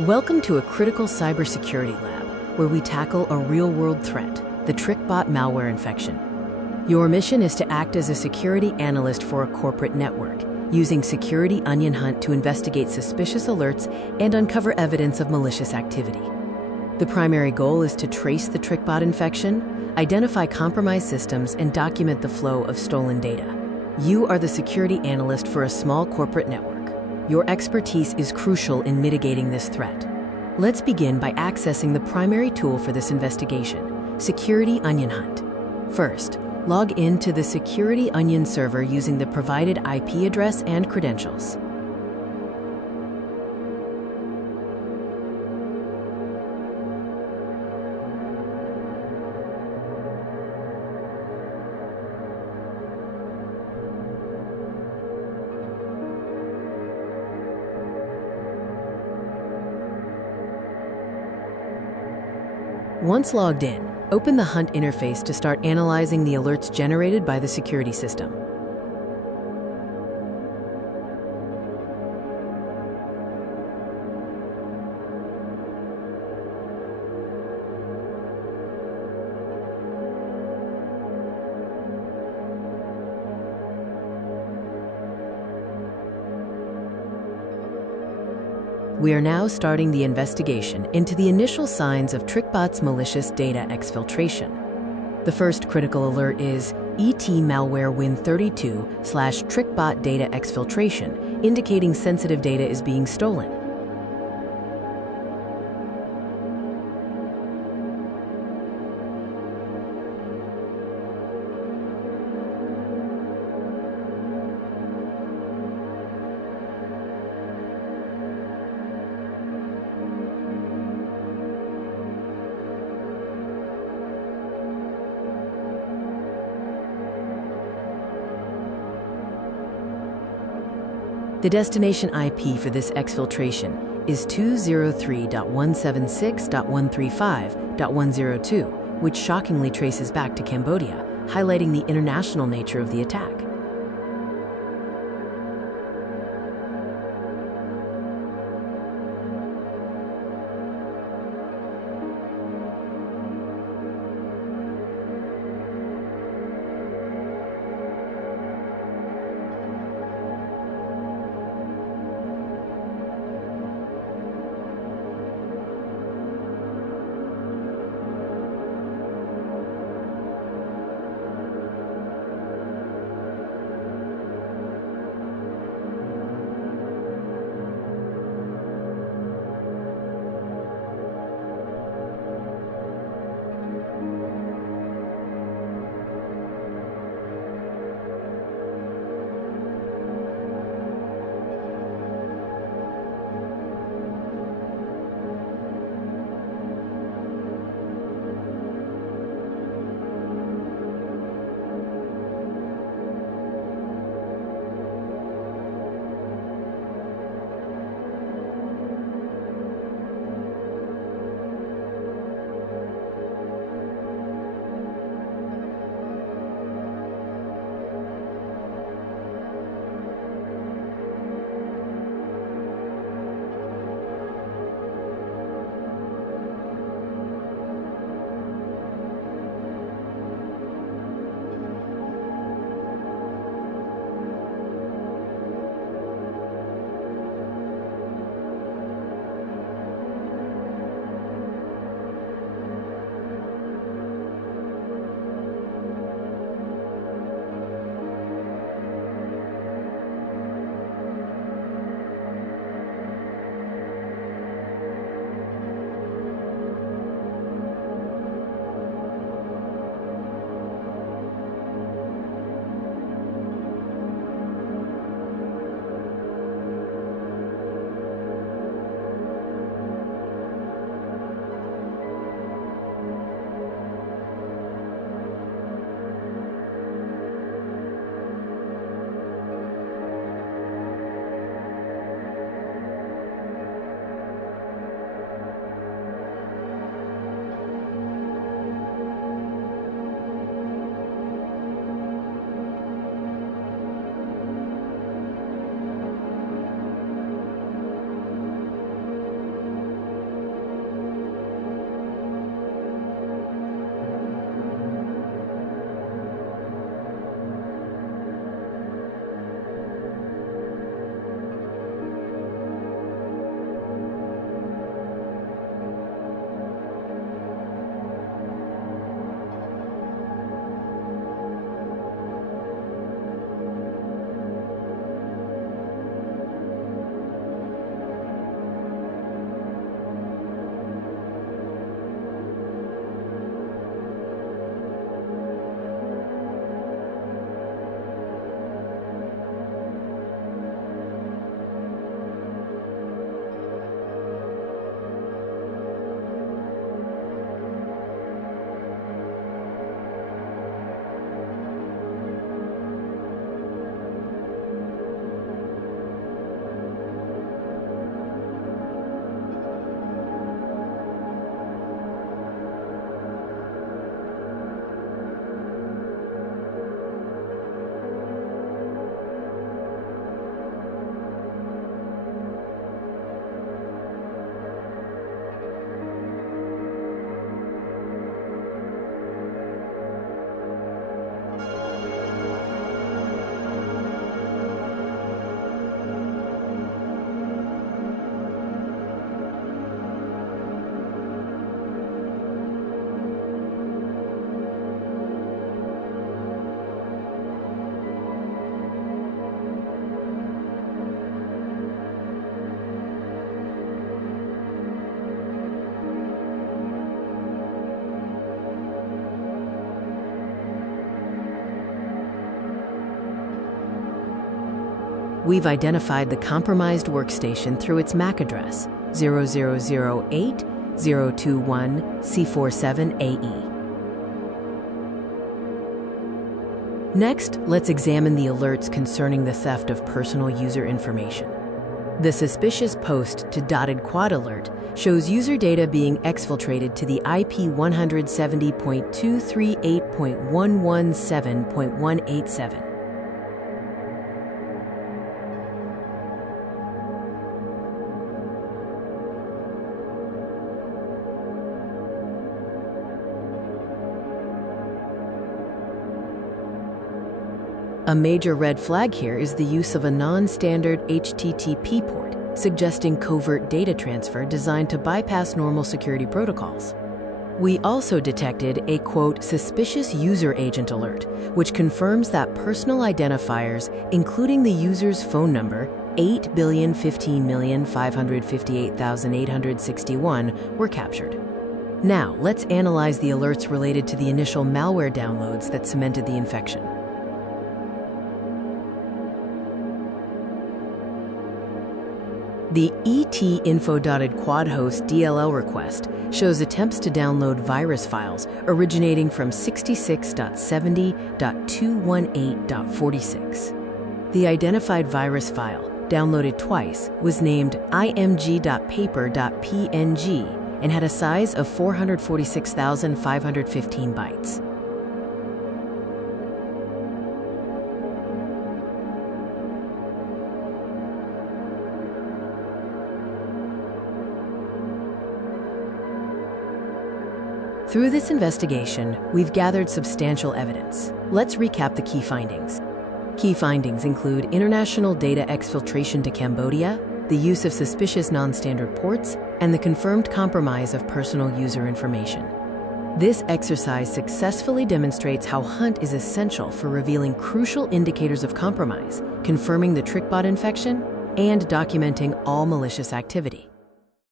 Welcome to a critical cybersecurity lab where we tackle a real-world threat, the Trickbot malware infection. Your mission is to act as a security analyst for a corporate network, using Security Onion Hunt to investigate suspicious alerts and uncover evidence of malicious activity. The primary goal is to trace the Trickbot infection, identify compromised systems, and document the flow of stolen data. You are the security analyst for a small corporate network. Your expertise is crucial in mitigating this threat. Let's begin by accessing the primary tool for this investigation, Security Onion Hunt. First, log in to the Security Onion server using the provided IP address and credentials. Once logged in, open the Hunt interface to start analyzing the alerts generated by the security system. We are now starting the investigation into the initial signs of Trickbot's malicious data exfiltration. The first critical alert is ET malware Win32/Trickbot data exfiltration, indicating sensitive data is being stolen. The destination IP for this exfiltration is 203.176.135.102, which shockingly traces back to Cambodia, highlighting the international nature of the attack. We've identified the compromised workstation through its MAC address, 0008-021-C47AE. Next, let's examine the alerts concerning the theft of personal user information. The suspicious post to dotted quad alert shows user data being exfiltrated to the IP 170.238.117.187. A major red flag here is the use of a non-standard HTTP port, suggesting covert data transfer designed to bypass normal security protocols. We also detected a, quote, suspicious user agent alert, which confirms that personal identifiers, including the user's phone number, 8,015,558,861, were captured. Now, let's analyze the alerts related to the initial malware downloads that cemented the infection. The etinfo.quadhost DLL request shows attempts to download virus files originating from 66.70.218.46. The identified virus file, downloaded twice, was named img.paper.png and had a size of 446,515 bytes. Through this investigation, we've gathered substantial evidence. Let's recap the key findings. Key findings include international data exfiltration to Cambodia, the use of suspicious non-standard ports, and the confirmed compromise of personal user information. This exercise successfully demonstrates how Hunt is essential for revealing crucial indicators of compromise, confirming the Trickbot infection, and documenting all malicious activity.